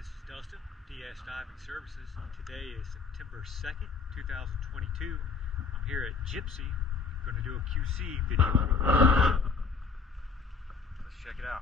this is Dustin, DS Diving Services. Today is September 2nd, 2022. I'm here at Gypsy. I'm going to do a QC video. Let's check it out.